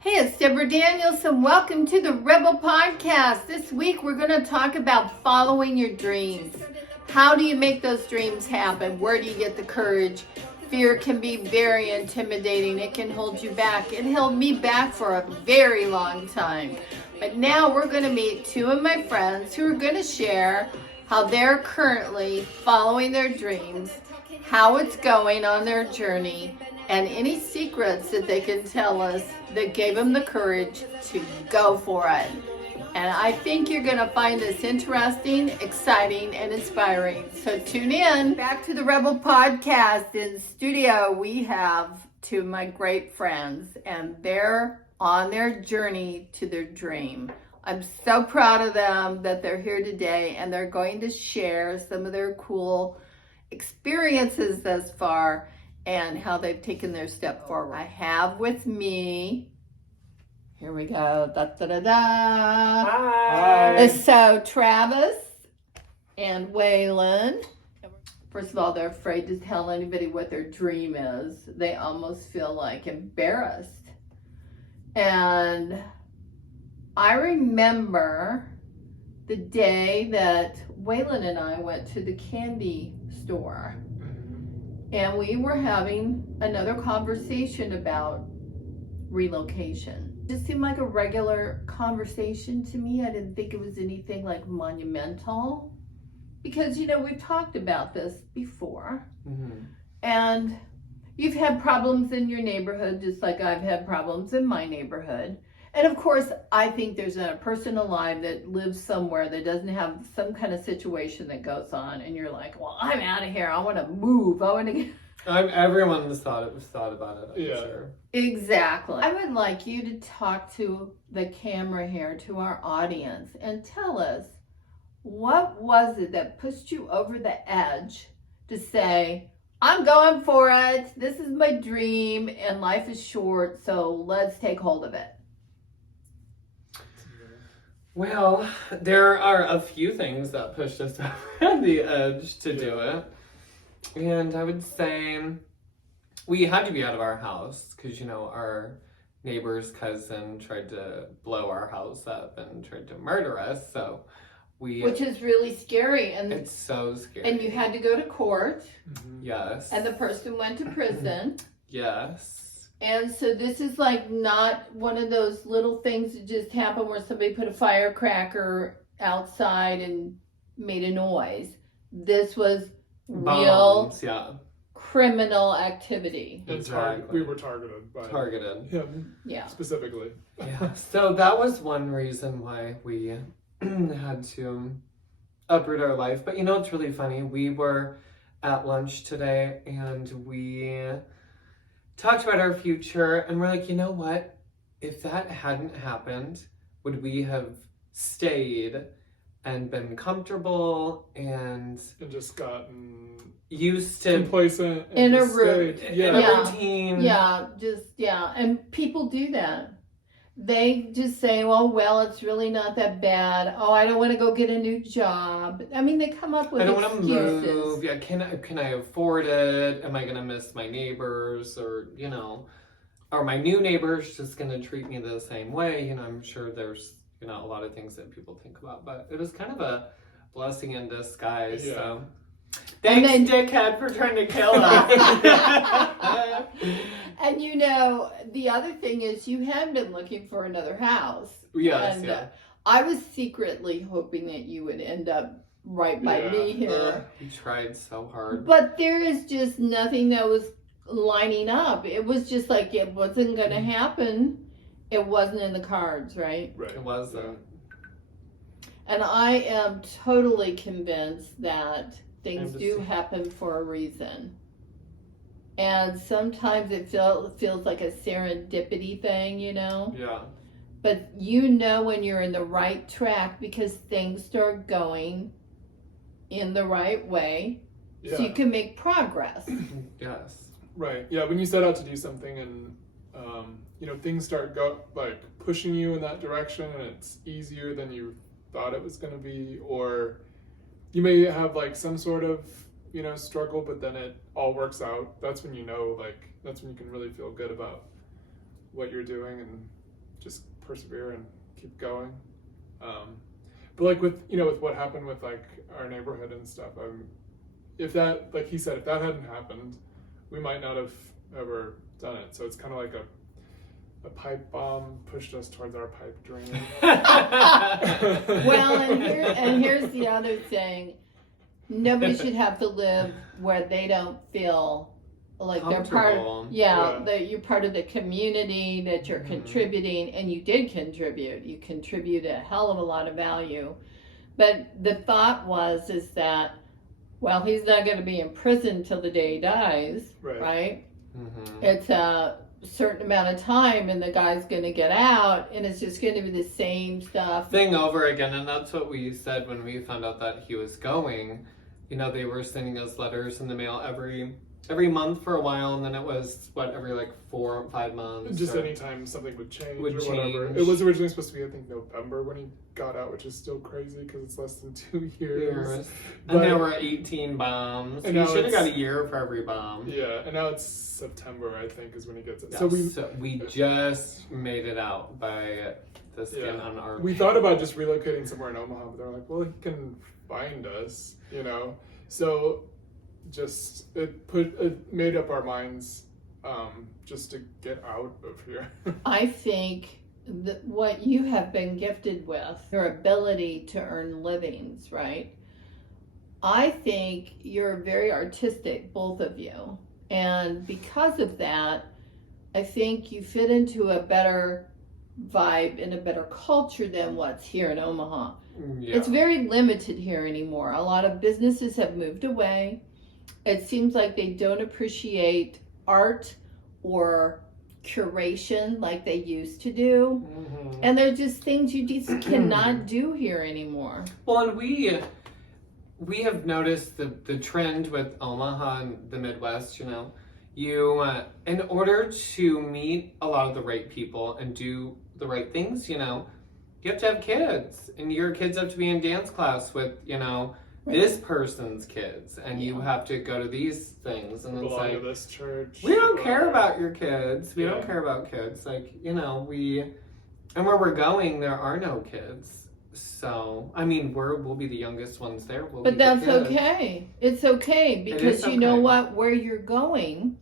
Hey, it's Deborah Danielson. Welcome to the Rebel Podcast. This week we're going to talk about following your dreams. How do you make those dreams happen? Where do you get the courage? Fear can be very intimidating. It can hold you back. It held me back for a very long time. But now we're going to meet two of my friends who are going to share how they're currently following their dreams, how it's going on their journey, and any secrets that they can tell us that gave them the courage to go for it. And I think you're going to find this interesting, exciting, and inspiring. So tune in. Back to the Rebel Podcast. In studio, we have two of my great friends, and they're on their journey to their dream. I'm so proud of them that they're here today, and they're going to share some of their cool experiences thus far and how they've taken their step forward. I have with me, here we go, da-da-da-da. Hi. So Travis and Waylon, first of all, they're afraid to tell anybody what their dream is. They almost feel like embarrassed. And I remember the day that Waylon and I went to the candy store. And we were having another conversation about relocation. It just seemed like a regular conversation to me. I didn't think it was anything like monumental. Because, we've talked about this before. Mm-hmm. And you've had problems in your neighborhood just like I've had problems in my neighborhood. And of course, I think there's a person alive that lives somewhere that doesn't have some kind of situation that goes on, and you're like, well, I'm out of here. I want to move. I want to get... Everyone's thought about it, I'm sure. Exactly. I would like you to talk to the camera here, to our audience, and tell us, what was it that pushed you over the edge to say, I'm going for it. This is my dream, and life is short, so let's take hold of it. Well, there are a few things that pushed us over the edge to do it. And I would say we had to be out of our house because, our neighbor's cousin tried to blow our house up and tried to murder us. So which is really scary. And it's so scary. And you had to go to court. Mm-hmm. Yes. And the person went to prison. Yes. And so this is like not one of those little things that just happen where somebody put a firecracker outside and made a noise. This was real criminal activity. We were targeted by him specifically. Yeah. So that was one reason why we had to uproot our life. But it's really funny. We were at lunch today and we talked about our future, and we're like, you know what? If that hadn't happened, would we have stayed and been comfortable and just gotten used to complacent in a routine? Yeah, and people do that. They just say, well, it's really not that bad. Oh, I don't want to go get a new job. I mean, they come up with excuses. I don't want to move. Yeah, can I afford it? Am I going to miss my neighbors? Or, are my new neighbors just going to treat me the same way? I'm sure there's, a lot of things that people think about. But it was kind of a blessing in disguise, so... Thanks, dickhead, for trying to kill us. And the other thing is you have been looking for another house. Yes, I was secretly hoping that you would end up right by me here. You tried so hard. But there is just nothing that was lining up. It was just like it wasn't going to happen. It wasn't in the cards, right? Right. It wasn't. And I am totally convinced that things do happen for a reason. And sometimes it feels like a serendipity thing, Yeah. But when you're in the right track because things start going in the right way, so you can make progress. Yes. Right. Yeah, when you set out to do something and, things start pushing you in that direction and it's easier than you thought it was going to be, or you may have some sort of struggle, but then it all works out. That's when that's when you can really feel good about what you're doing and just persevere and keep going. But like with what happened with like our neighborhood and stuff, if that, like he said, if that hadn't happened, we might not have ever done it. So it's kind of like a pipe bomb pushed us towards our pipe dream. Well, and here's the other thing. Nobody should have to live where they don't feel like they're part Comfortable. of, that you're part of the community, that you're contributing, and you did contribute. You contribute a hell of a lot of value. But the thought is that, well, he's not going to be in prison till the day he dies, right? Mm-hmm. It's a certain amount of time and the guy's going to get out and it's just going to be the same stuff. Thing over again, and that's what we said when we found out that he was going. You know, they were sending us letters in the mail every month for a while, and then it was every like 4 or 5 months. Just anytime something would change Would or whatever. change. It was originally supposed to be, I think, November when he got out, which is still crazy because it's less than 2 years. And there were 18 bombs. And You now should have it's- got a year for every bomb. Yeah, and now it's September, I think, is when he gets it. Yeah, So we just made it out by the skin on our. we thought about just relocating somewhere in Omaha, but they're like, well, he can find us, you know. So just it made up our minds just to get out of here. I think that what you have been gifted with, your ability to earn livings, right? I think you're very artistic, both of you. And because of that, I think you fit into a better vibe and a better culture than what's here in Omaha. Yeah. It's very limited here anymore. A lot of businesses have moved away. It seems like they don't appreciate art or curation like they used to do. Mhm. And they're just things you just cannot do here anymore. Well, and we have noticed the trend with Omaha and the Midwest. You know, you in order to meet a lot of the right people and do the right things, you know, you have to have kids, and your kids have to be in dance class with, you know, this person's kids, and you have to go to these things, and it's Belong to like, this church. we don't care about your kids. We don't Yeah. care about kids. Like, you know, and where we're going, there are no kids. So, I mean, we'll be the youngest ones there. We'll But be the that's kids. okay. It's okay because is you know okay. what? Where you're going,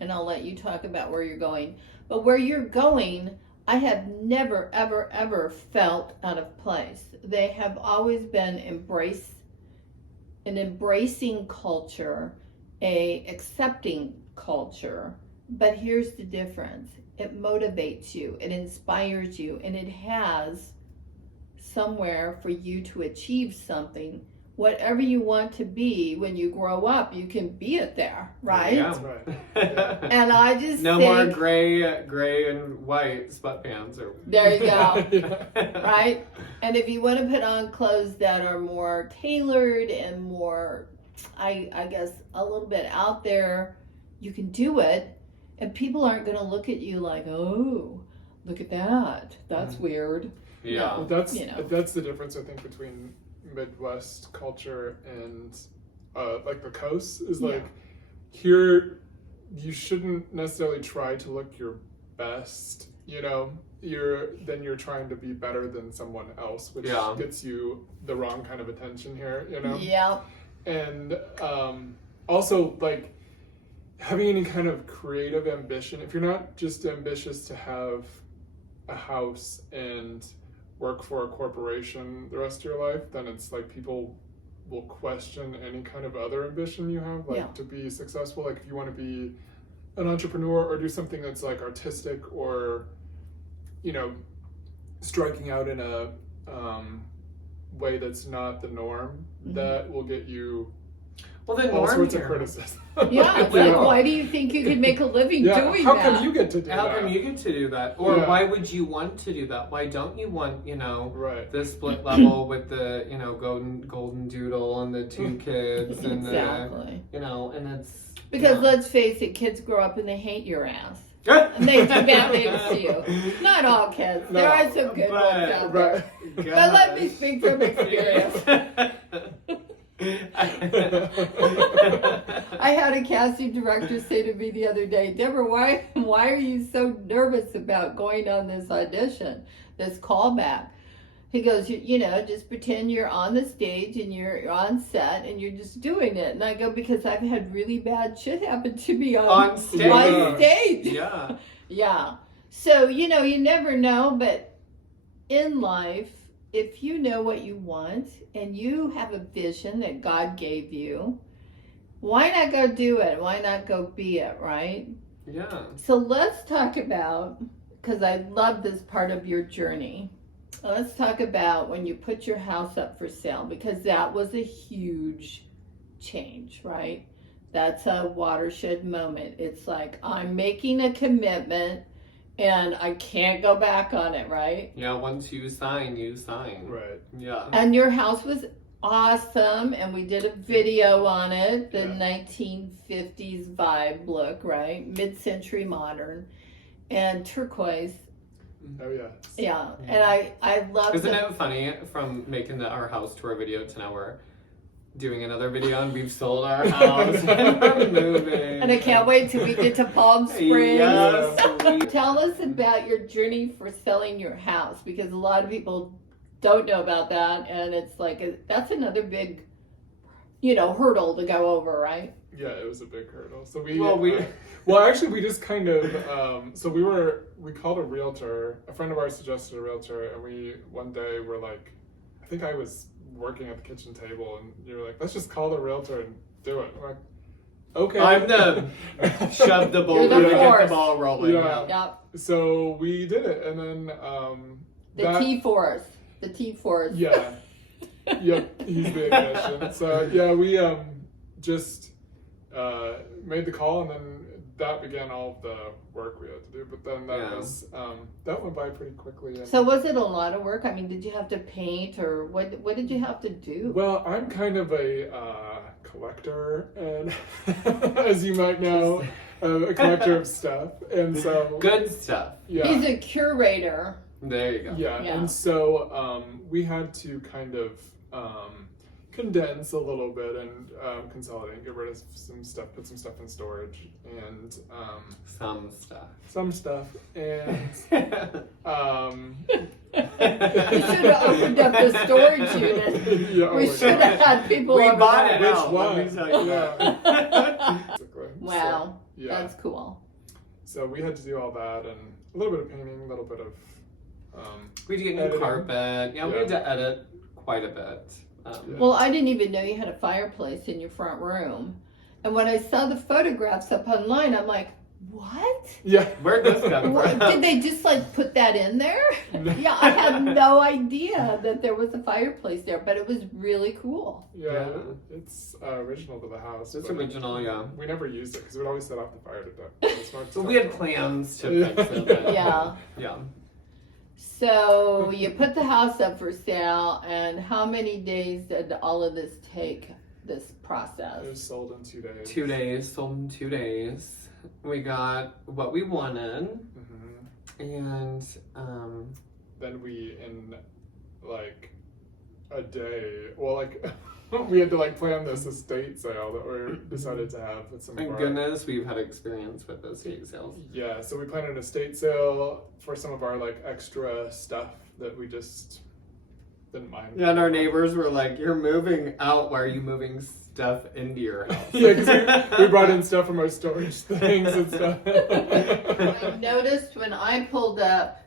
and I'll let you talk about where you're going, but where you're going, I have never, ever, ever felt out of place. They have always been an embracing culture, a accepting culture. But here's the difference. It motivates you, it inspires you, and it has somewhere for you to achieve something. Whatever you want to be when you grow up, you can be it there, right? Yeah. That's right. Yeah. And I just No think, more gray and white sweatpants or. there you go. Yeah. Right? And if you want to put on clothes that are more tailored and more, I guess, a little bit out there, you can do it. And people aren't going to look at you like, oh, look at that. That's weird. Yeah. Well, that's You know. that's the difference, I think, between Midwest culture and like the coast is like here you shouldn't necessarily try to look your best, you know. You're trying to be better than someone else, which Yeah. gets you the wrong kind of attention here, you know. Yeah. And also, like, having any kind of creative ambition, if you're not just ambitious to have a house and work for a corporation the rest of your life, then it's like people will question any kind of other ambition you have, like to be successful. Like if you want to be an entrepreneur or do something that's like artistic or, you know, striking out in a way that's not the norm, that will get you Well, the all norm sorts here. of criticism. Yeah, it's like, why do you think you could make a living doing how that? come you get to do How that? come you get to do that? Or Yeah. why would you want to do that? Why don't you want, you know, Right. the split level with the, you know, golden doodle and the 2 kids and Exactly. the, you know, and it's Because let's face it, kids grow up and they hate your ass. And they do bad things to you. Not all kids. No, There are some good ones out there. Right. But let me speak from experience. I had a casting director say to me the other day, Deborah, why are you so nervous about going on this audition, this callback? He goes, you know, just pretend you're on the stage and you're on set and you're just doing it. And I go, because I've had really bad shit happen to me on stage. On stage. Yeah. Yeah. So, you know, you never know, but in life, if you know what you want and you have a vision that God gave you, why not go do it? Why not go be it, right? Yeah. So let's talk about, because I love this part of your journey. Let's talk about when you put your house up for sale, because that was a huge change, right? That's a watershed moment. It's like, I'm making a commitment and I can't go back on it, right? Yeah, once you sign, you sign. Right. Yeah. And your house was awesome, and we did a video on it, the Yeah. 1950s vibe look, right? Mid-century modern and turquoise. Oh yeah. Yeah, and I love Isn't it funny from making our house tour video to now we're doing another video and we've sold our house and we're moving. And I can't wait till we get to Palm Springs. Yes. Tell us about your journey for selling your house, because a lot of people don't know about that, and it's like that's another big, you know, hurdle to go over, right? Yeah, it was a big hurdle. So we well, actually, we just kind of so we called a realtor. A friend of ours suggested a realtor, and we one day were like, I think I was working at the kitchen table, and you were like, let's just call the realtor and do it. We're like, okay. I'm the shove the ball, You're the get force. the ball rolling. Yeah. Yep. So we did it, and then The T-Force. The T-Force. Yeah. Yep, he's the ignition. So yeah, we just made the call, and then that began all of the work we had to do. But then that went by pretty quickly. And, So was it a lot of work? I mean, did you have to paint, or what did you have to do? well, I'm kind of a collector, and as you might know, a collector of stuff, and so Good stuff. yeah. He's a curator. There you go. Yeah, Yeah. and so we had to kind of condense a little bit and consolidate, get rid of some stuff, put some stuff in storage, and Some stuff. some stuff, and We should have opened up the storage unit. yeah, We should have had people We over bought there. it Which out, one? let me tell you that. Basically. Wow, So, yeah. that's cool. So we had to do all that, and a little bit of painting, a little bit of We had to get new editing. carpet. Yeah, we had to edit quite a bit. Yeah. Well, I didn't even know you had a fireplace in your front room. And when I saw the photographs up online, I'm like, what? Yeah. Where'd this come What? from? Did they just like put that in there? Yeah, I had no idea that there was a fireplace there, but it was really cool. Yeah, Yeah. it's original to the house. It's but original, yeah. We never used it because we'd always set off the fire to So we had plans to fix it. but- Yeah. Yeah. So you put the house up for sale, and how many days did all of this take, this process? It was sold in 2 days. 2 days, sold in 2 days. We got what we wanted, hmm and Then we, in like a day, well, like we had to like plan this estate sale that we decided to have with some of thank our. goodness we've had experience with estate sales. Yeah, so we planned an estate sale for some of our like extra stuff that we just didn't mind. Yeah, and our neighbors were like, "You're moving out. Why are you moving stuff into your house?" Yeah, because we brought in stuff from our storage things and stuff. I noticed when I pulled up,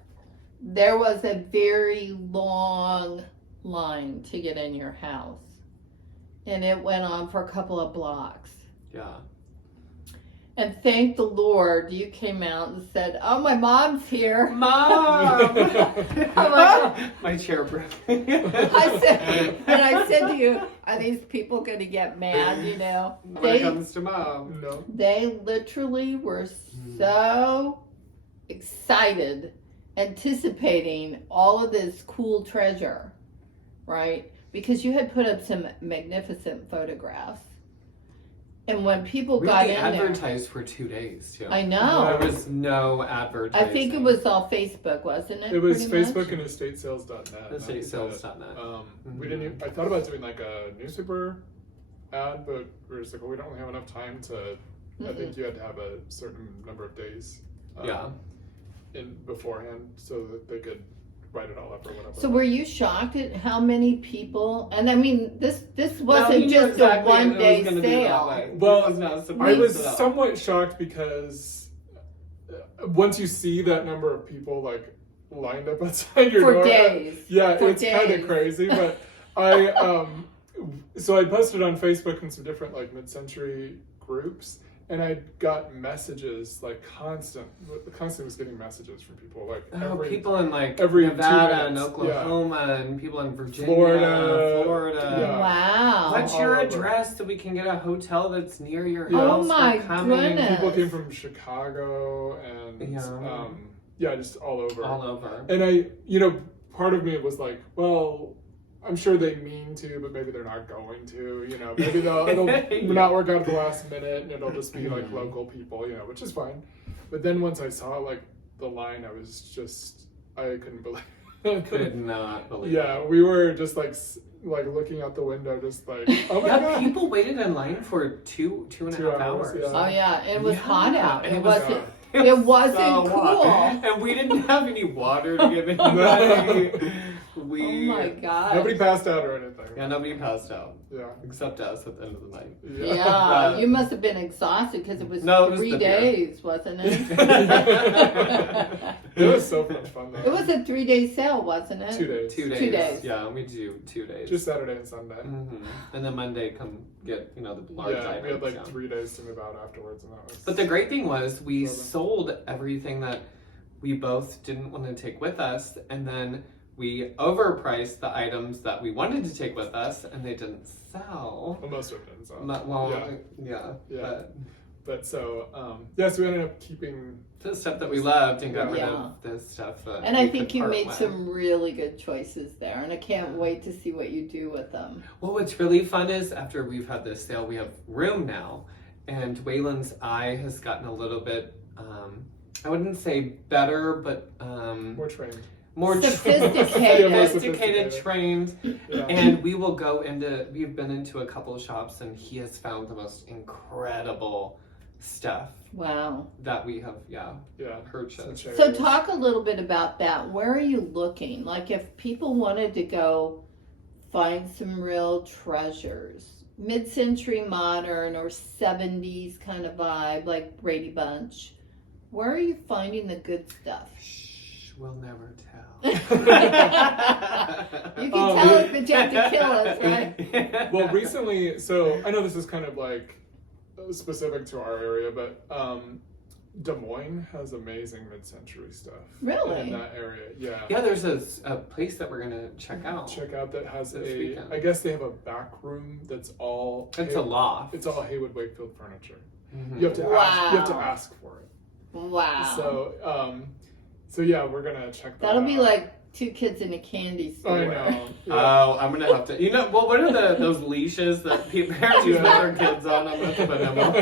there was a very long line to get in your house. And it went on for a couple of blocks. Yeah. And thank the Lord you came out and said, "Oh, my mom's here." Mom! my My chair broke. I said to you, are these people going to get mad, you know? When it comes to mom. No. They literally were so excited, anticipating all of this cool treasure, right? Because you had put up some magnificent photographs. And when people We got only in there, advertised for 2 days too. I know. There was no advertising. I think it was all Facebook, wasn't it? It was pretty Facebook much? and estatesales.net. Estatesales.net. We didn't. I thought about doing like a newspaper add, but we were just like, well, we don't have enough time to. I think you had to have a certain number of days. In beforehand, so that they could write it all up or whatever. So were you shocked at how many people? And I mean, this wasn't you knew just exactly a one day it was gonna be that sale. way. Well, I was not I surprised was at all. somewhat shocked because once you see that number of people like lined up outside your For door, days. yeah, For it's kind days. of crazy. But I so I posted on Facebook in some different like mid-century groups, and I got messages like constantly was getting messages from people like People in like every 2 Nevada and minutes, Oklahoma and people in Virginia, Florida. Yeah. Wow. What's All your over. address so we can get a hotel that's near your Yeah. house? Oh my for coming? goodness. People came from Chicago and just all over. All over. And I, part of me was like, well, I'm sure they mean to, but maybe they're not going to. Maybe it'll not work out at the last minute, and it'll just be like local people, which is fine. But then once I saw like the line, I couldn't believe. Could not believe. Yeah, we were just like looking out the window, just like, oh my god. People waited in line for two and a 2 half hours, hours. yeah. Oh yeah, it was hot out. and It was- wasn't. it It was wasn't so cool. hot. And we didn't have any water to give anybody. Oh my god. Nobody passed out or anything. Yeah, nobody passed out. Yeah. Except us at the end of the night. Yeah, you must have been exhausted because it was No, it was 3 the beer. days, wasn't it? It was so much fun though. It was a 3-day sale, wasn't it? 2 days. 2 days. 2 days. Yeah, we do 2 days. Just Saturday and Sunday. And then Monday come get, the large items. We had like yeah. 3 days to move out afterwards, and that was. But the great thing was we Love it. sold everything that we both didn't want to take with us, and then we overpriced the items that we wanted to take with us, and they didn't sell. Well, most of it didn't. So. Yeah. Yeah. But so so we ended up keeping. The stuff that we loved and got rid Yeah. of the stuff that And we I think could you part made with. some really good choices there, and I can't wait to see what you do with them. Well, what's really fun is after we've had this sale, we have room now, and Waylon's eye has gotten a little bit, I wouldn't say better, but More trained. more Sophisticated. sophisticated, trained, Yeah. and we've been into a couple of shops, and he has found the most incredible stuff Wow. that we have, Yeah. purchased. Some So cherries. talk a little bit about that. Where are you looking? Like if people wanted to go find some real treasures, mid-century modern or 70s kind of vibe, like Brady Bunch, where are you finding the good stuff? Shh, we'll never tell. You can tell us, but you have to kill us, right? Well, recently, so I know this is kind of like specific to our area, but Des Moines has amazing mid-century stuff. Really? In that area, yeah. Yeah, there's a place that we're gonna check out. Check out that has This weekend. I guess they have a back room that's all. It's a loft. It's all Haywood Wakefield furniture. Mhm. You have to ask. You have to ask for it. Wow. So yeah, we're gonna check that. That'll be out. like 2 kids in a candy store. I know. Yeah. Oh, I'm gonna have to. Well, what are those leaches that parents use with their kids on? I'm gonna put them on.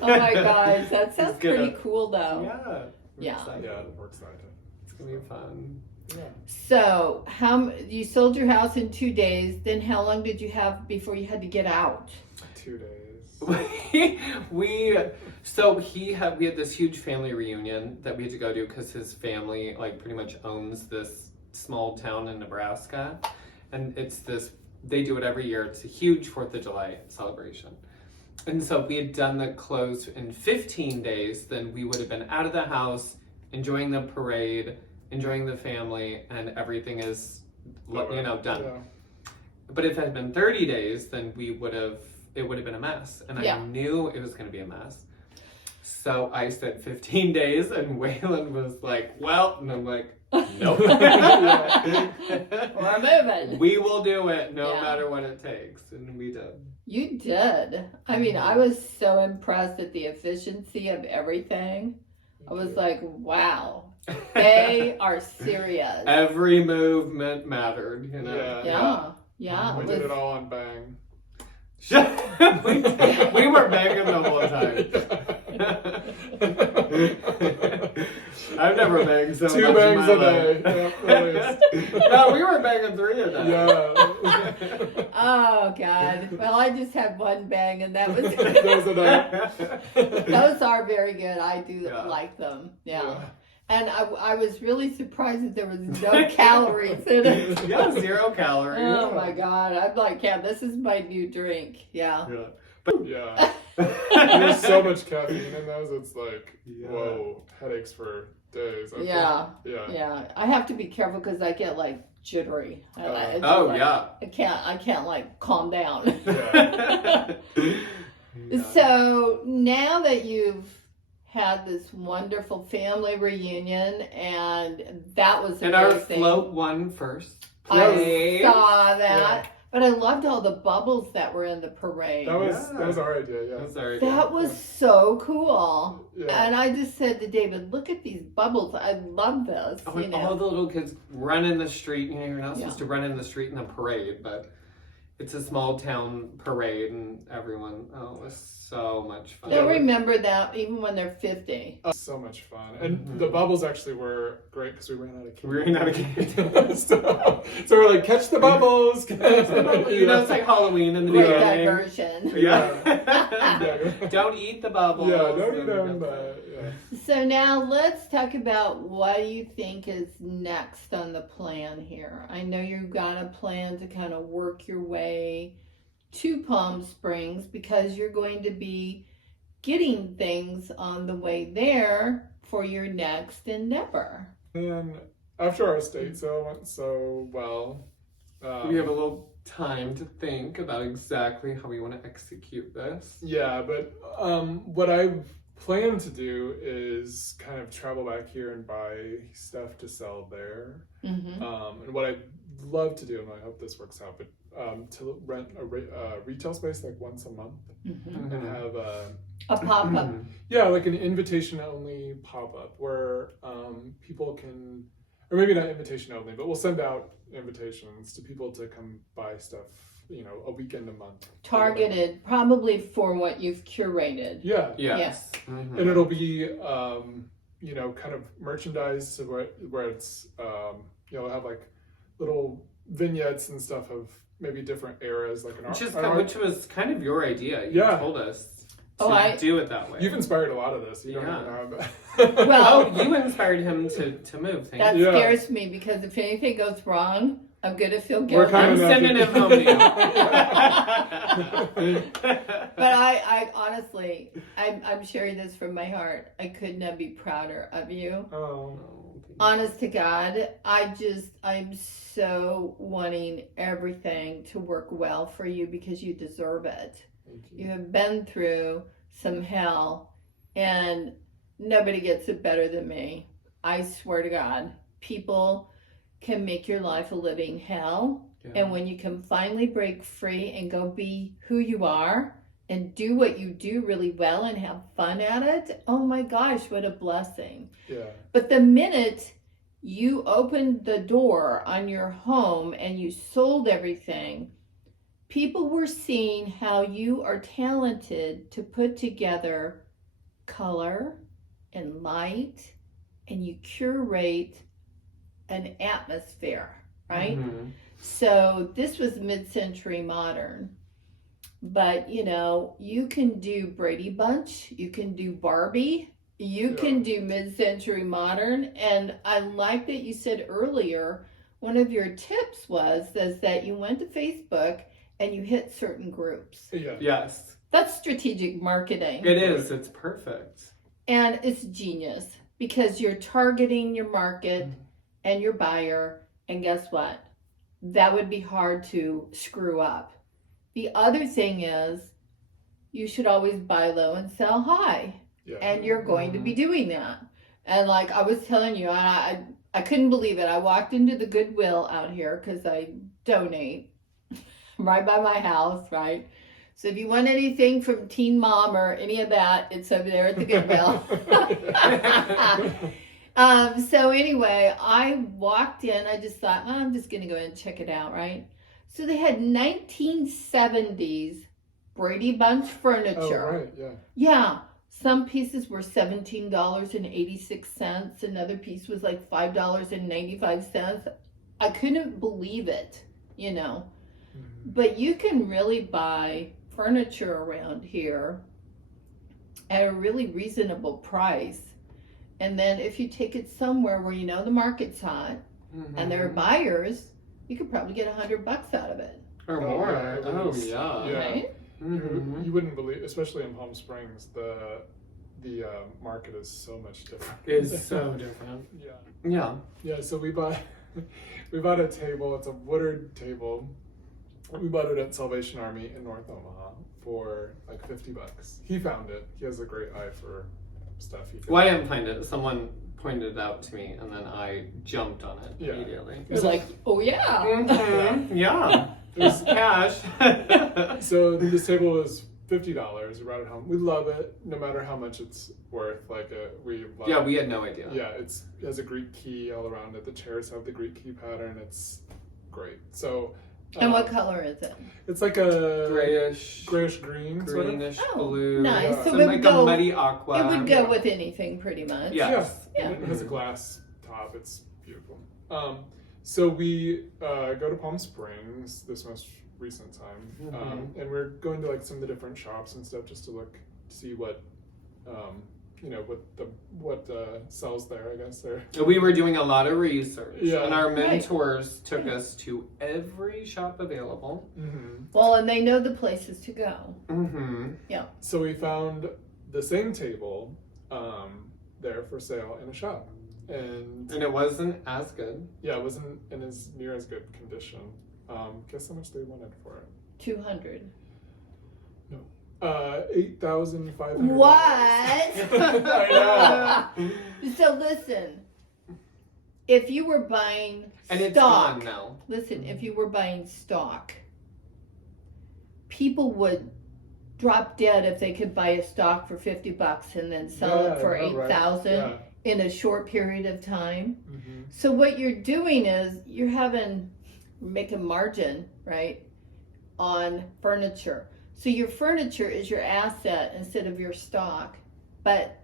Oh my gosh, that sounds It's gonna- pretty cool though. Yeah. we're Yeah. excited. Yeah, we're excited. It's gonna be fun. Yeah. So, you sold your house in 2 days. Then, how long did you have before you had to get out? 2 days. we had this huge family reunion that we had to go to because his family pretty much owns this small town in Nebraska, and they do it every year. It's a huge 4th of July celebration. And so if we had done the close in 15 days, then we would have been out of the house, enjoying the parade, enjoying the family, and everything is done. Yeah. But if it had been 30 days, then it would have been a mess. And Yeah. I knew it was going to be a mess. So I said 15 days, and Waylon was like, well, and I'm like, nope. We're moving. We will do it no Yeah. matter what it takes. And we did. You did. I mean, I was so impressed at the efficiency of everything. I was like, wow, they are serious. Every movement mattered, Yeah. We It did was- it all on bang. we were banging the whole time. I've never banged so 2 much bangs in a my day. life. Yeah, at least. No, we were banging 3 a day. Yeah. Oh God. Well, I just had one bang, and that was. Those are the- Those are very good. I do Yeah. like them. Yeah. Yeah. And I was really surprised that there was no calories in it. Yeah, 0 calories. Oh my God. I'm like, yeah, this is my new drink. Yeah. Yeah. Yeah. There's so much caffeine in those, it's like, Yeah. whoa, headaches for days. I think. Yeah. Yeah. Yeah. I have to be careful because I get like jittery. It's just Oh, like, yeah. I can't like calm down. Yeah. Yeah. So now that you've had this wonderful family reunion, and that was And our amazing. float won first I place. saw that, Yeah. but I loved all the bubbles that were in the parade. That was Yeah. that was our idea, yeah. That's our That was so cool. Yeah. And I just said to David, look at these bubbles. I love this. Oh, You and know. all the little kids run in the street. You know, you're not Yeah. supposed to run in the street in a parade, but it's a small town parade, and everyone. Oh, it was so much fun. They'll remember that even when they're 50. So much fun. And Mhm. the bubbles actually were great because we ran out of candy. We ran out of candy. so we're like, catch the bubbles! Catch the bubbles! You know, it's like Halloween in the Great beginning. diversion. Yeah. Yeah. Don't eat the bubbles. Yeah, don't eat them, but yeah. So now let's talk about what you think is next on the plan here. I know you've got a plan to kind of work your way to Palm Springs because you're going to be getting things on the way there for your next endeavor. And after our estate sale went so well, We have a little time to think about exactly how we want to execute this. yeah, but what I've planned to do is kind of travel back here and buy stuff to sell there. Mm-hmm. And what I'd love to do, and I hope this works out, but to rent a retail space like once a month Mm-hmm. and have A pop-up. yeah, like an invitation only pop up where people can, or maybe not invitation only, but we'll send out invitations to people to come buy stuff, you know, a weekend a month. Targeted, probably for what you've curated. Yeah. Yes. Mhm. And it'll be, you know, kind of merchandise to where it's, you know, have like little vignettes and stuff of maybe different eras, like an Which was kind of your idea. You Yeah. told us Oh, to do it that way. You've inspired a lot of this. You don't Yeah. even know. But Well- Oh, you inspired him to move. Thank That you. Yeah. scares me because if anything goes wrong, I'm gonna feel We're guilty. kind I'm of sending him home to you. But I honestly, I'm sharing this from my heart. I could not be prouder of you. oh, Honest to God, I'm so wanting everything to work well for you because you deserve it. thank You you. have been through some hell, and nobody gets it better than me. I swear to God, people can make your life a living hell. And when you can finally break free and go be who you are and do what you do really well and have fun at it, oh my gosh, what a blessing. Yeah. But the minute you opened the door on your home and you sold everything, people were seeing how you are talented to put together color and light, and you curate an atmosphere, right? Mhm. So this was mid-century modern. But, you know, you can do Brady Bunch, you can do Barbie, you can do mid-century modern. And I like that you said earlier, one of your tips was that you went to Facebook and you hit certain groups. Yeah. Yes, That's strategic marketing. it is. It's perfect. And it's genius because you're targeting your market and your buyer. And guess what? That would be hard to screw up. The other thing is you should always buy low and sell high. Yeah. And you're going to be doing that. And like I was telling you, I couldn't believe it. I walked into the Goodwill out here because I donate right by my house, right? So if you want anything from Teen Mom or any of that, it's over there at the Goodwill. So anyway, I walked in. I just thought, I'm just going to go ahead and check it out, right? So they had 1970s Brady Bunch furniture. Oh, right. Yeah. Yeah. Some pieces were $17.86. Another piece was like $5.95. I couldn't believe it, you know. Mhm. But you can really buy furniture around here at a really reasonable price. And then if you take it somewhere where you know the market's hot and there are buyers, you could probably get $100 out of it. Or Oh, more. yeah, it Oh, is. yeah. Yeah. Right? Mhm. You wouldn't believe, especially in Palm Springs, the market is so much different. It's so different. Yeah. Yeah. Yeah, so we bought a table. It's a Woodard table. We bought it at Salvation Army in North Omaha for like $50. He found it. He has a great eye for stuff. He Well, I didn't find it. Someone pointed it out to me, and then I jumped on it Yeah. immediately. You're like, oh yeah. Mhm. Yeah. There's cash. So this table was $50. We brought it home. We love it, no matter how much it's worth. Like we love Yeah, it. we had no idea. Yeah, it has a Greek key all around it. The chairs have the Greek key pattern. It's great. So. And what color is it? It's like a Grayish, grayish green. Sort of. greenish, Oh, blue. nice. Yeah. So So it like would go. a muddy aqua. It would go Yeah. with anything, pretty much. Yes. Yeah. It has a glass top. It's beautiful. So we go to Palm Springs this most recent time, Mhm. and we're going to like some of the different shops and stuff just to look, see what, what sells there. I guess there. We were doing a lot of research, Yeah. and our Right. mentors took us to every shop available. Mm-hmm. Well, and they know the places to go. Mm-hmm. So we found the same table there for sale in a shop, and And it wasn't as good. yeah, it wasn't in as near as good condition. Guess how much they wanted for it? 200. $8,500. What? I know. So listen, if you were buying And it's stock, gone now. listen, if you were buying stock, people would drop dead if they could buy a stock for $50 and then sell it for I know, right? 8,000 Yeah. in a short period of time. Mm-hmm. So what you're doing is you're making margin, right, on furniture. So your furniture is your asset instead of your stock. But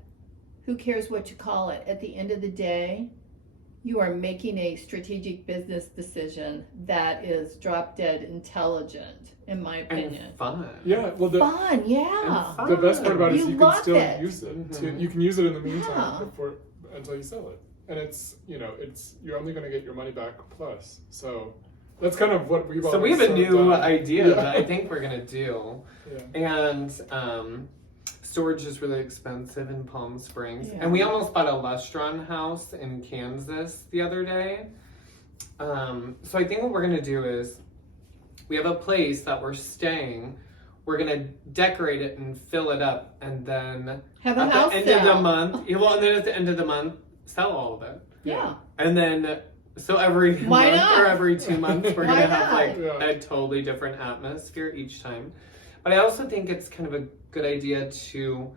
who cares what you call it? At the end of the day, you are making a strategic business decision that is drop dead intelligent, in my opinion. And fun. Yeah, well, Fun, yeah. And the best part about it is You you can love still it. use it. Mhm. You can use it in the meantime Yeah. until you sell it, and it's you're only going to get your money back plus. So that's kind of what we've. So we have always a sort of new done. idea Yeah. that I think we're gonna do. Yeah. And storage is really expensive in Palm Springs. Yeah. And we almost bought a Lustron house in Kansas the other day. So I think what we're gonna do is we have a place that we're staying. We're gonna decorate it and fill it up, and then Have a at house the end sale. of the month, and then at the end of the month, sell all of it. Yeah. And then, so every Why month not? or every 2 months, we're Why gonna have not? like Yeah. a totally different atmosphere each time. But I also think it's kind of a good idea to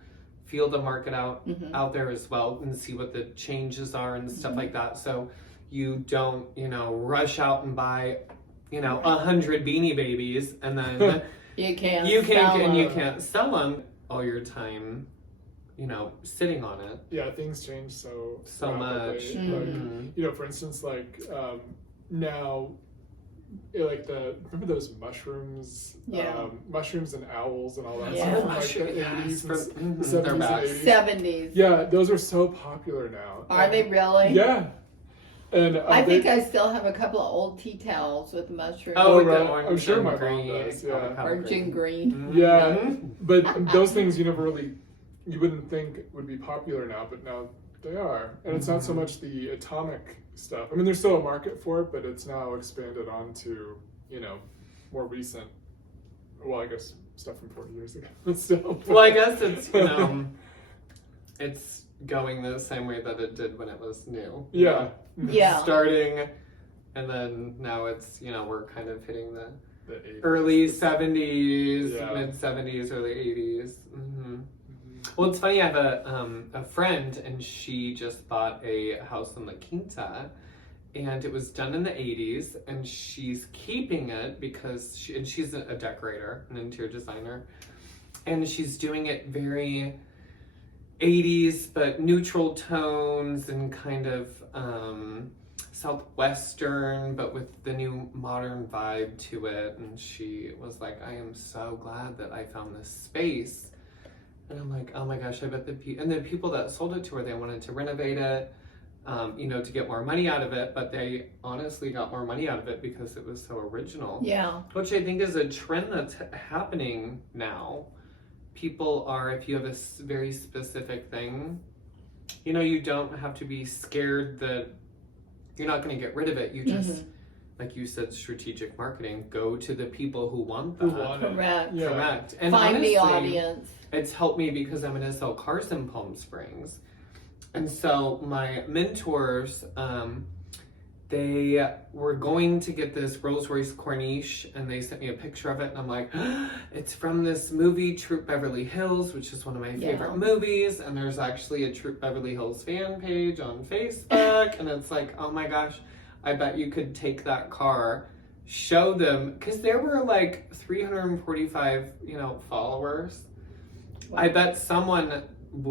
feel the market Mhm. out there as well and see what the changes are and stuff Mhm. like that. So you don't, rush out and buy, 100 Beanie Babies and then You can't you sell them. can't sell them all your time, sitting on it. Yeah, things change so much. rapidly. Mhm. Like, for instance, now, remember those mushrooms? Yeah. Mushrooms and owls and all that Yeah. stuff from Mushroom- like the 80s and yes, from- the mhm, 70s they're and back. 80s. 70s. Yeah, those are so popular now. Are they really? Yeah. And I think I still have a couple of old tea towels with mushrooms. Oh, with right. the orange I'm sure and my mom green, does, yeah. avocado Orange and green. Yeah. Mhm. But those things you wouldn't think would be popular now, but now they are. And it's not so much the atomic stuff. I mean, there's still a market for it, but it's now expanded on to, more recent, well, I guess stuff from 40 years ago. But still. Well, I guess it's, it's going the same way that it did when it was new. Yeah. Yeah. Starting, and then now it's, we're kind of hitting the The 80s. early 70s, Yeah. mid 70s, early 80s. Mhm. Well, it's funny. I have a friend, and she just bought a house in La Quinta, and it was done in the 80s, and she's keeping it because she's a decorator, an interior designer, and she's doing it very 80s, but neutral tones and kind of Southwestern, but with the new modern vibe to it. And she was like, I am so glad that I found this space. And I'm like, oh my gosh, I bet the people that sold it to her, they wanted to renovate it, to get more money out of it, but they honestly got more money out of it because it was so original. Yeah. Which I think is a trend that's happening now. People are, if you have a very specific thing, you don't have to be scared that you're not going to get rid of it. You just, like you said, strategic marketing, go to the people who want that. Correct. Yeah. Correct. And Find honestly, the audience. It's helped me because I'm going to sell cars in Palm Springs. And so my mentors, they were going to get this Rolls Royce Corniche, and they sent me a picture of it, and I'm like, it's from this movie, Troop Beverly Hills, which is one of my favorite movies, and there's actually a Troop Beverly Hills fan page on Facebook, and it's like, oh my gosh, I bet you could take that car, show them, because there were like 345, followers. Wow. I bet someone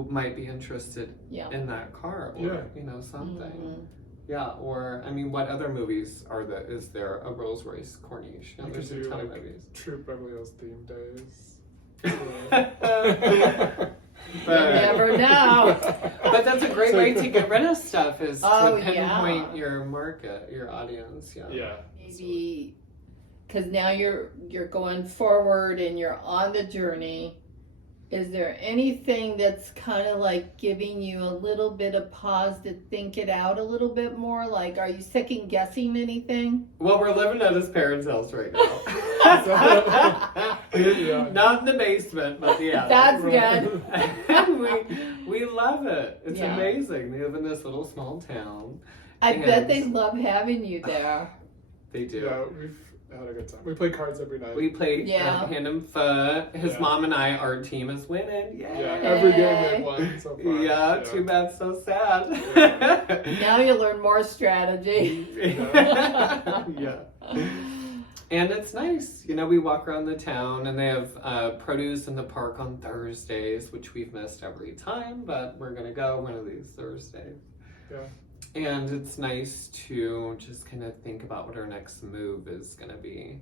might be interested in that car, or, something. Mm-hmm. Yeah, or what other movies is there a Rolls Royce Corniche? You There's could a do ton of like movies. Troop Beverly Hills theme days. You never know. But that's a great way to get rid of stuff, is to pinpoint yeah. your market, your audience. Yeah. Maybe because now you're going forward and you're on the journey. Is there anything that's kind of like giving you a little bit of pause to think it out a little bit more? Like, are you second guessing anything? Well, we're living at his parents' house right now. Yeah. Not in the basement, but the attic. That's good. we love it. It's Yeah. amazing. They live in this little small town. I bet And- they love having you there. They do. Yeah, we've had a good time. We play cards every night. We play Yeah. hand and foot. His Yeah. mom and I, our team is winning. Yay. Yeah, every game they've won so far. Yeah, too bad, so sad. Now you learn more strategy. Yeah. And it's nice. We walk around the town, and they have produce in the park on Thursdays, which we've missed every time, but we're going to go one of these Thursdays. Yeah. And it's nice to just kind of think about what our next move is going to be.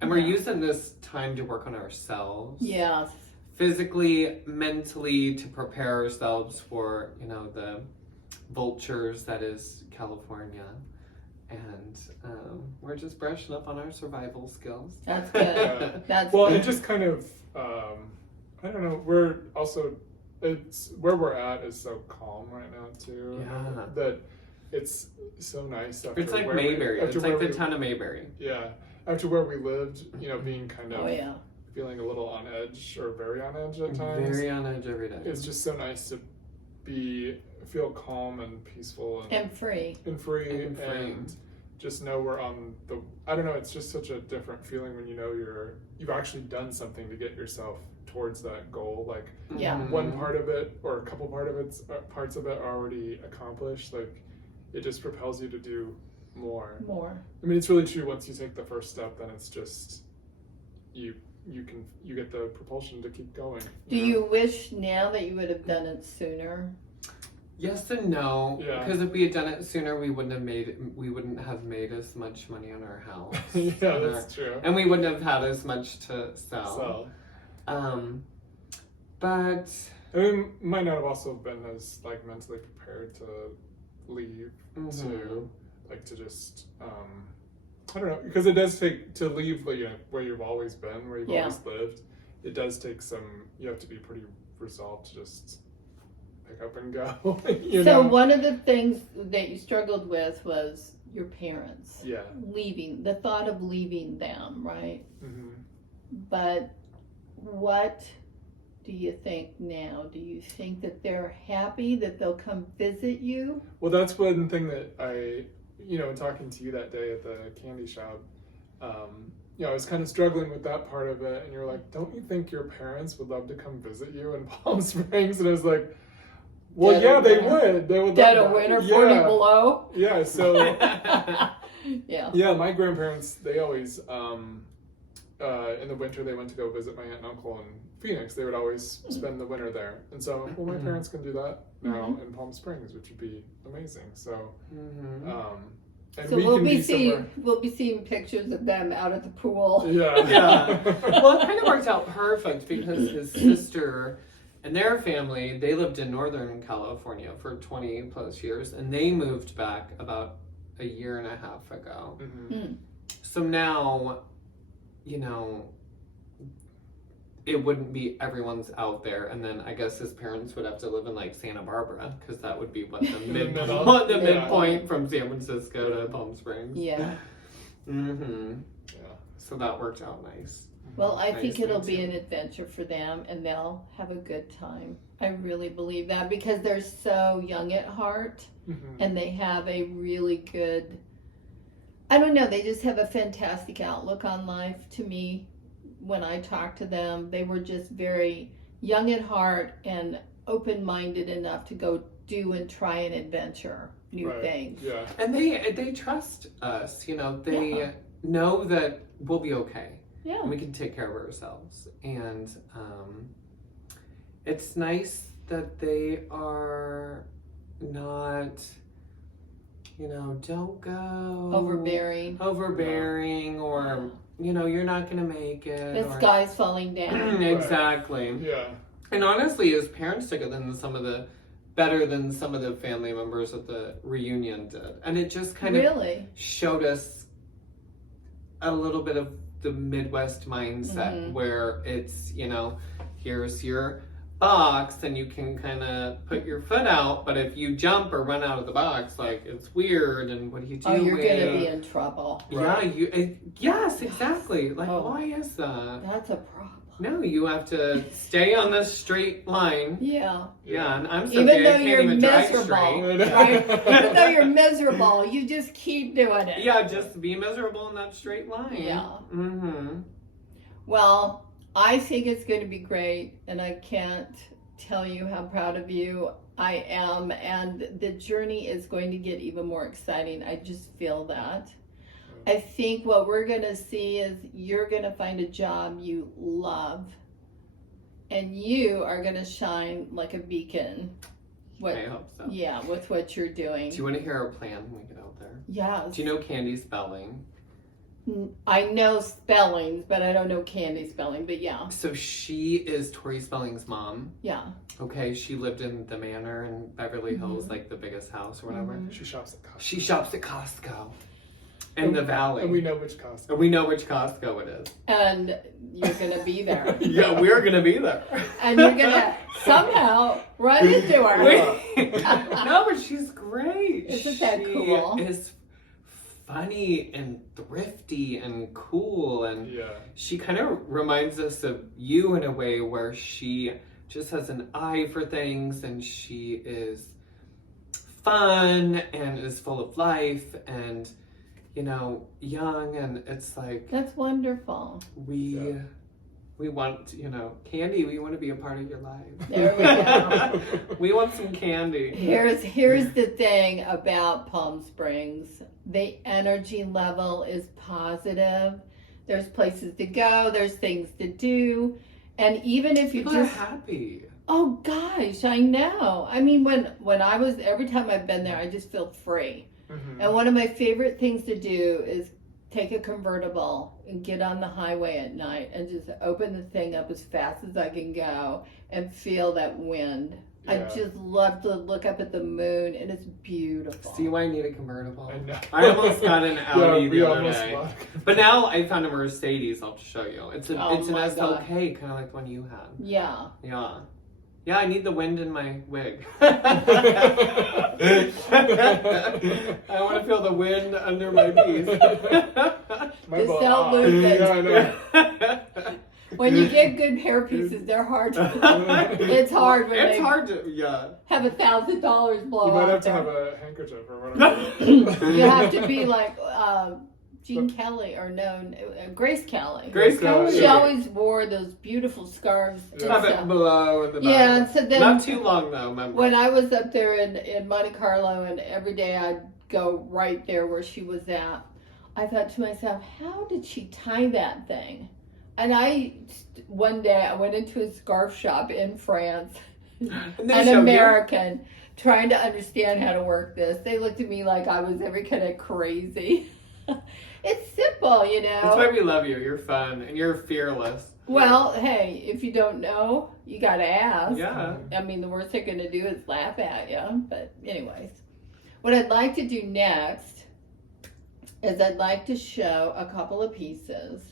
And we're using this time to work on ourselves. Yes. Physically, mentally, to prepare ourselves for, the vultures that is California. And we're just brushing up on our survival skills. That's good. That's Well, good. it just kind of, I don't know, we're also, it's where we're at is so calm right now too. Yeah. That it's so nice after It's like where Mayberry. It's like the we, town of Mayberry. Yeah. After where we lived, being kind of Oh yeah. feeling a little on edge or very on edge at times. Very on edge every day. It's just so nice to feel calm and peaceful And free. and free And free. and just know we're on the, I don't know, it's just such a different feeling when you've actually done something to get yourself towards that goal. Like Yeah. Mhm. one part of it or a couple parts of it are already accomplished. Like it just propels you to do more. More. I mean, it's really true. Once you take the first step, then it's just you get the propulsion to keep going. Do you wish now that you would have done it sooner? Yes and no. Yeah. Because if we had done it sooner, we wouldn't have made as much money on our house. Yeah, on that's true. and we wouldn't have had as much to sell. So, But I mean, might not have also been as like mentally prepared to leave mhm. to like to just I don't know, because it does take to leave where you've always been, where you've Yeah. always lived. It does take you have to be pretty resolved to just pick up and go. So one of the things that you struggled with was your parents Yeah. leaving, the thought of leaving them, right? Mm-hmm. But what do you think now? Do you think that they're happy that they'll come visit you? Well, that's one thing that I, in talking to you that day at the candy shop, I was kind of struggling with that part of it. And you're like, don't you think your parents would love to come visit you in Palm Springs? And I was like, well, Dead yeah, of they winter. would. They would. Dead love of that. winter, Yeah. 40 below? Yeah, so, Yeah. yeah, my grandparents, they always, in the winter they went to go visit my aunt and uncle in Phoenix. They would always spend the winter there. And so, well, my parents can do that now in Palm Springs, which would be amazing. So, and So we can be somewhere. we'll be seeing pictures of them out at the pool. Yeah. Yeah. Well, it kind of worked out perfect because his sister and their family, they lived in Northern California for 20 plus years, and they moved back about a year and a half ago. So now, you know, it wouldn't be everyone's out there, and then I guess his parents would have to live in like Santa Barbara, because that would be what the midpoint from San Francisco to Palm Springs. Yeah. So that worked out nice. Well, I think Nicely it'll be too. an adventure for them, and they'll have a good time. I really believe that, because they're so young at heart, and they have a really good, I don't know, they just have a fantastic outlook on life. To me, when I talk to them, they were just very young at heart and open-minded enough to go do and try an adventure, new things. Yeah. And they trust us, you know, they know that we'll be okay. Yeah. And we can take care of ourselves. And it's nice that they are not, you know, don't go overbearing or, you know, you're not going to make it. The sky's falling down. Exactly. Yeah. And honestly, his parents took it better than some of the family members at the reunion did. And it just kind of showed us a little bit of the Midwest mindset where it's, you know, here's your box and you can kind of put your foot out, but if you jump or run out of the box, like, it's weird, and what do you do? Oh, you're gonna be in trouble. Yeah, yes, exactly. Like, why is that? That's a problem. No, you have to stay on this straight line. Yeah. Yeah, and I'm so Even big, though I can't you're even drive miserable, straight. right? Even though you're miserable, you just keep doing it. Yeah, just be miserable in that straight line. Yeah. Mm-hmm. Well, I think it's going to be great, and I can't tell you how proud of you I am, and the journey is going to get even more exciting. I just feel that. I think what we're going to see is you're going to find a job you love, and you are going to shine like a beacon. I hope so. Yeah, with what you're doing. Do you want to hear our plan when we get out there? Yes. Do you know Candy spelling? I know spellings, but I don't know Candy spelling, but yeah. So she is Tori Spelling's mom. Yeah. Okay, she lived in the manor in Beverly Hills, like the biggest house or whatever. She shops at Costco. She shops at Costco. In the valley. And we know which Costco. And we know which Costco it is. And you're going to be there. Yeah, we're going to be there. And you're going to somehow run into her. No, but she's great. Isn't that cool? She is funny and thrifty and cool. And she kind of reminds us of you in a way where she just has an eye for things, and she is fun and is full of life and, you know, young, and it's like, that's wonderful. We want, you know, Candy, we want to be a part of your life. There we go. We want some candy. Here's the thing about Palm Springs. The energy level is positive. There's places to go, there's things to do. And even if you People just are happy. Oh gosh, I know. I mean, when I was, every time I've been there, I just feel free. And one of my favorite things to do is take a convertible and get on the highway at night and just open the thing up as fast as I can go and feel that wind. I just love to look up at the moon, and it's beautiful. See why I need a convertible? I know. I almost got an Audi the other almost day. But now I found a Mercedes. I'll show you. It's an my God. SLK, kind of like the one you had. Yeah. Yeah. Yeah, I need the wind in my wig. I want to feel the wind under my piece. Just don't lose it. Yeah, I know. When you get good hair pieces, they're hard to. It's hard when It's they hard to, have $1,000 blow You might out have to there. have a handkerchief or whatever. You have to be like Jean Kelly, or Grace Kelly. Grace Kelly. She always wore those beautiful scarves. and Have it stuff. below in the back. Yeah, and so then Not too long though, remember. when I was up there in Monte Carlo, and every day I'd go right there where she was at, I thought to myself, how did she tie that thing? And one day I went into a scarf shop in France, And they an showed you. American, trying to understand how to work this. They looked at me like I was every kind of crazy. It's simple, you That's know. why we love you. You're fun and you're fearless. Well, hey, if you don't know, you got to ask. Yeah. I mean, the worst they're going to do is laugh at you. But anyways, what I'd like to do next is I'd like to show a couple of pieces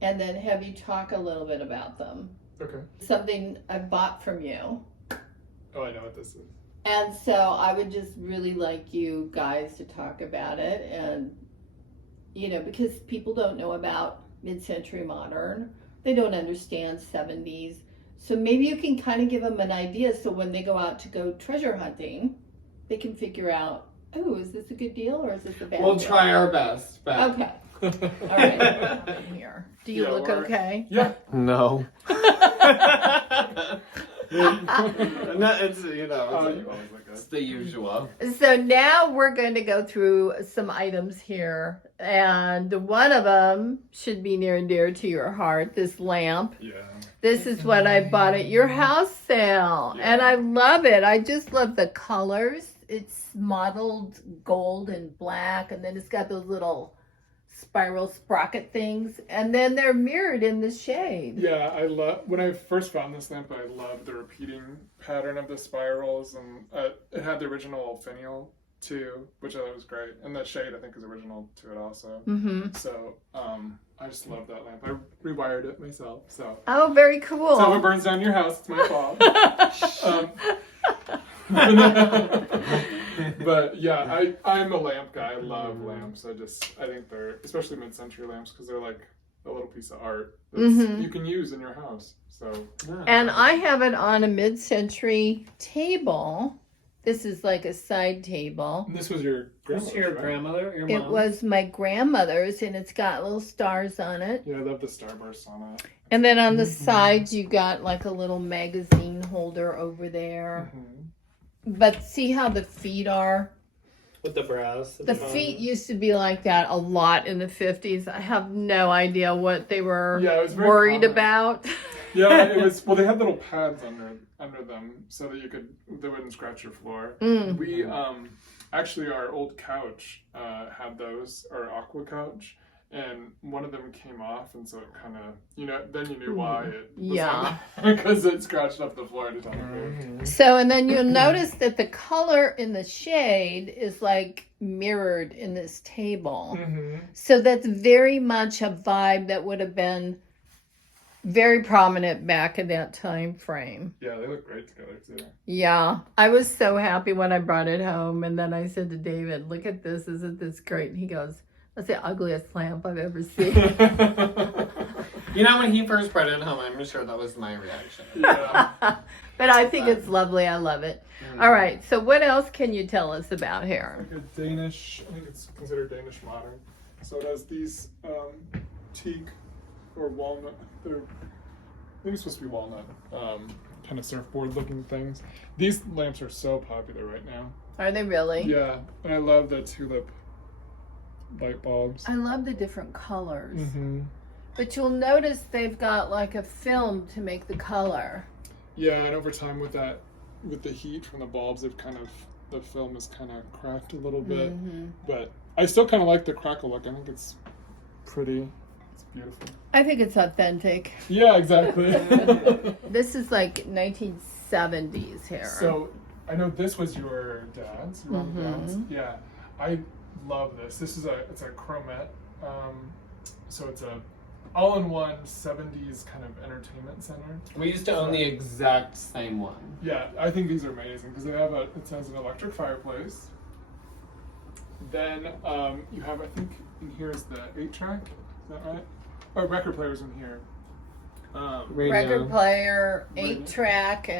and then have you talk a little bit about them. Okay. Something I bought from you. Oh, I know what this is. And so I would just really like you guys to talk about it. And, you know, because people don't know about mid-century modern. They don't understand 70s. So maybe you can kind of give them an idea so when they go out to go treasure hunting, they can figure out, oh, is this a good deal or is this a bad We'll deal? try our best. But... Okay. All right. Here. Do you Yeah, look we're- okay? Yeah. No. No, it's, you know, Oh, it's, you always look good. it's the usual. So now we're going to go through some items here. And one of them should be near and dear to your heart, this lamp. Yeah. This is what I bought at your house sale. Yeah. And I love it. I just love the colors. It's modeled gold and black. And then it's got those little spiral sprocket things. And then they're mirrored in the shade. Yeah, I love when I first found this lamp. I loved the repeating pattern of the spirals, and it had the original finial too, which I thought was great. And the shade I think is original to it also. Mm-hmm. So I just love that lamp. I rewired it myself. So Oh, very cool. so if it burns down your house, it's my fault. But yeah, I'm a lamp guy. I love lamps. I think they're, especially mid-century lamps, because they're like a little piece of art that Mhm. you can use in your house. So And I have it on a mid-century table. This is like a side table. and this was your Who's grandmother's, your right? grandmother? Your It mom? was my grandmother's, and it's got little stars on it. Yeah, I love the starbursts on it. And then on the sides, you got like a little magazine holder over there. Mhm. But see how the feet are? with the brass. at The bottom. feet used to be like that a lot in the 50s. I have no idea what they were Yeah, it was very worried common. about. Yeah, it was. Well, they had little pads under them so that they wouldn't scratch your floor. Mm. We actually our old couch had those, our aqua couch, and one of them came off, and so it kind of then you knew why it was Yeah. because it scratched up the floor to tell you. So, and then you'll notice that the color in the shade is like mirrored in this table. Mm-hmm. So that's very much a vibe that would have been very prominent back in that time frame. Yeah, they look great together too. Yeah, I was so happy when I brought it home. And then I said to David, look at this, isn't this great? And he goes, that's the ugliest lamp I've ever seen. You know, when he first brought it home, I'm sure that was my reaction. Yeah. But I think it's lovely. I love it. All right, so what else can you tell us about here? Like a Danish, I think it's considered Danish modern. So it has these teak or walnut. I think it's supposed to be walnut. Kind of surfboard looking things. These lamps are so popular right now. Are they really? Yeah, and I love the tulip light bulbs. I love the different colors. Mm-hmm. But you'll notice they've got like a film to make the color. Yeah, and over time with the heat from the bulbs, the film is kind of cracked a little bit. Mhm. But I still kind of like the crackle look. I think it's pretty. It's beautiful. I think it's authentic. Yeah, exactly. This is like 1970s hair. So I know this was your dad's, your mom and dad's. Mhm. Yeah, I love this. It's a chromette. So it's a all-in-one 70s kind of entertainment center. We used to own the exact same one. Yeah, I think these are amazing because it has an electric fireplace. Then you have, I think in here is the 8-track. Is that right? Oh, record players in here. Radio. record player, Radio. 8-track,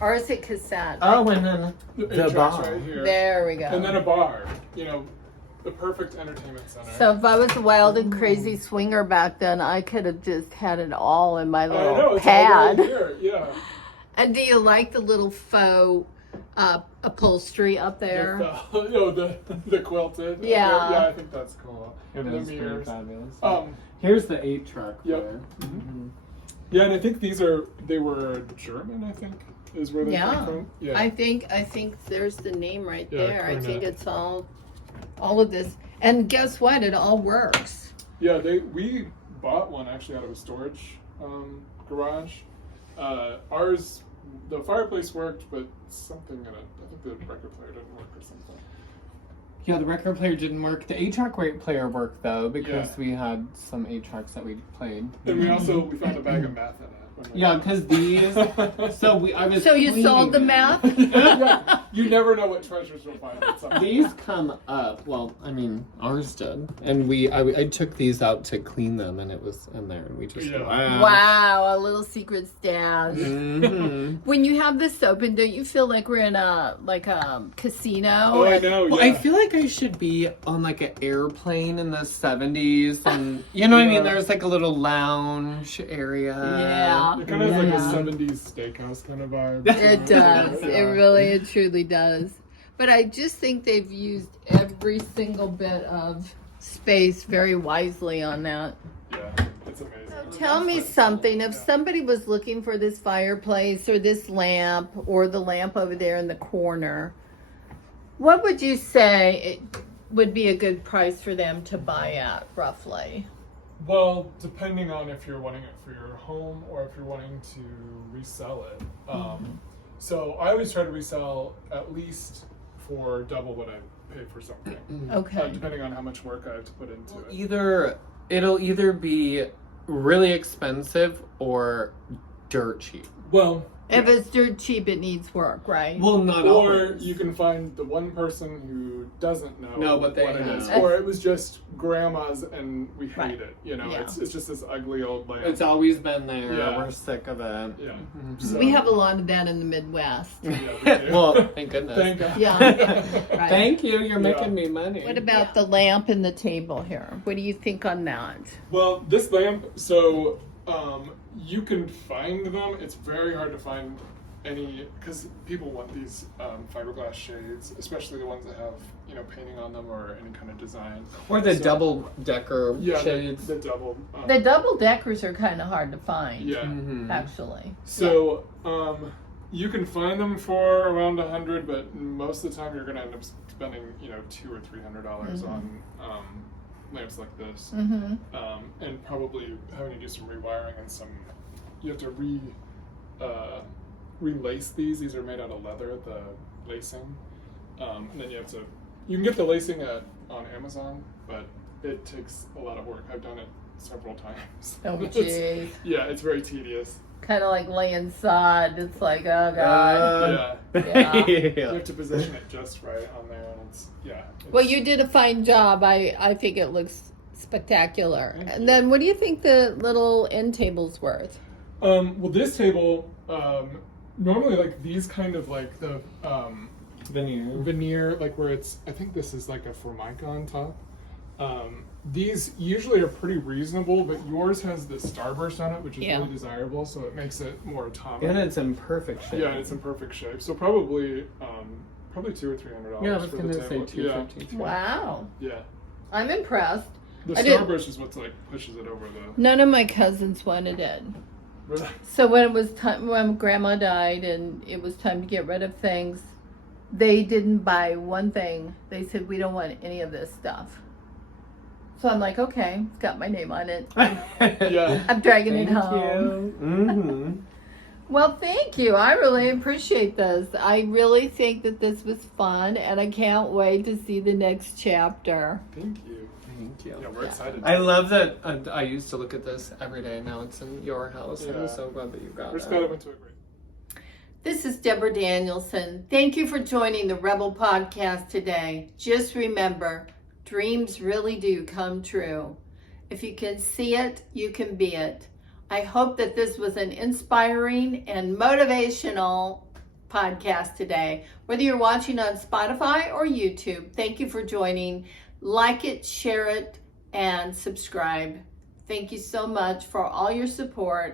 or is it cassette? Oh, and then The the 8 tracks bar. right here. There we go. And then a bar. The perfect entertainment center. So if I was a wild and crazy swinger back then, I could have just had it all in my I know, little it's all right pad. here. Yeah. And do you like the little faux upholstery up there. The quilted. Yeah. Yeah, I think that's cool. It And the is pretty mirrors. fabulous. Here's the 8-track Yep. player. Mm-hmm. Yeah, and I think they were German, I think, is where they come from. Yeah. I think there's the name right Yeah, there. I think Cornet. it's all of this. And guess what? It all works. Yeah, we bought one actually out of a storage garage. Ours, the fireplace worked, but something in it, I think the record player didn't work or something. Yeah, the record player didn't work. The 8-track player worked though, because Yeah. we had some 8-tracks that we played. And we found a bag of meth in it. Yeah, because these. So So you sold the cleaning meth? them. Yeah, you never know what treasures you'll find in something. These come up. Well, I mean, ours did, and I took these out to clean them, and it was in there, and we just Yeah. Wow, a little secret stash. Mhm. When you have this open, don't you feel like we're in a casino? Oh, I know. Well, yeah. I feel like I should be on like an airplane in the 70s, and you know what I mean. Yeah. There's like a little lounge area. Yeah. It kind of has like a Yeah. 70s steakhouse kind of vibe. It does. Yeah. It truly does. But I just think they've used every single bit of space very wisely on that. Yeah, it's amazing. Tell me something. If somebody was looking for this fireplace or this lamp or the lamp over there in the corner, what would you say it would be a good price for them to buy at, roughly? Well, depending on if you're wanting it for your home or if you're wanting to resell it. So I always try to resell at least for double what I pay for something, Okay. depending on how much work I have to put into it. It'll either be really expensive or dirt cheap. Well, If it's dirt cheap, it needs work, right? Well, not or always. you can find the one person who doesn't know No, what they it is, have. or it was just grandma's and we hate Right. it. You know, Yeah. it's just this ugly old lamp. It's always been there. Yeah. We're sick of it. Yeah. Mhm. So- We have a lot of that in the Midwest. Yeah, we do. Well, thank goodness. Thank God. Yeah. Right. Thank you. You're Yeah. making me money. What about the lamp and the table here? What do you think on that? Well, this lamp, so you can find them. It's very hard to find any, because people want these fiberglass shades, especially the ones that have, painting on them or any kind of design. Or the So- double-decker Yeah, shades? the double. The double deckers are kind of hard to find, Yeah. Mhm. actually. So you can find them for around $100, but most of the time you're going to end up spending, $200 or $300 on lamps like this, Mm-hmm. and probably having to do some rewiring and some. You have to relace these. These are made out of leather, the lacing, and then you can get the lacing on Amazon, but it takes a lot of work. I've done it several times. Oh, It's- geez. yeah, it's very tedious. Kind of like laying sod. It's like, oh, God. Yeah. You Yeah. have to position it just right on there, and it's. Well, you did a fine job. I think it looks spectacular. Thank And you. then what do you think the little end table's worth? Well, this table, normally like these kind of like the veneer, like where it's. I think this is like a Formica on top. These usually are pretty reasonable, but yours has the starburst on it, which is Yeah. really desirable, so it makes it more atomic. And it's in perfect shape. Yeah, it's in perfect shape. So probably $200 or $300 Yeah, I was for going the to say table. 250. Wow. Yeah. I'm impressed. The I did- starburst is what's like pushes it over the. None of my cousins wanted it. So when it was time, when Grandma died and it was time to get rid of things, they didn't buy one thing. They said, we don't want any of this stuff. So I'm like, okay, it's got my name on it. Yeah. I'm dragging Thank it home. you. Mm-hmm. Well, thank you. I really appreciate this. I really think that this was fun, and I can't wait to see the next chapter. Thank you. Thank you. Yeah, we're excited. I love that I used to look at this every day. Now it's in your house. Yeah. I'm so glad that you got We're just it. glad it went to a great. This is Deborah Danielson. Thank you for joining the Rebel Podcast today. Just remember, dreams really do come true. If you can see it, you can be it. I hope that this was an inspiring and motivational podcast today. Whether you're watching on Spotify or YouTube, thank you for joining. Like it, share it, and subscribe. Thank you so much for all your support.